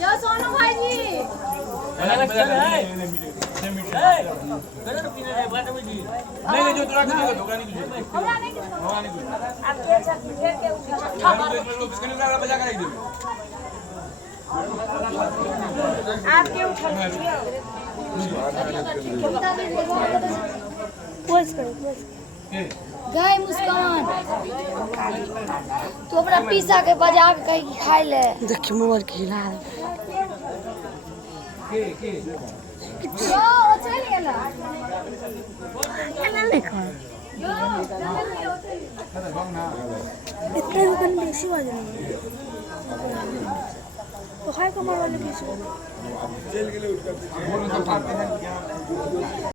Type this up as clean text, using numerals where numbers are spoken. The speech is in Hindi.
यो सोनू भाई जी नहीं जो तुरा किसी का धोखा नहीं कीजिए आप के साथ फिर के उठा किसके लिए वाला बजा कर रख दो आप के उठा लीजिए पोस्ट करो गए मुस्कान तू अपना पीसा के बजा के कहीं खाई ले देखिए मोबाइल के हिला के यो चल गेला एना देखो यो इतने दुकान बेसी बाज रही है तो खाए कमर वाले बेसी जेल के लिए उठकर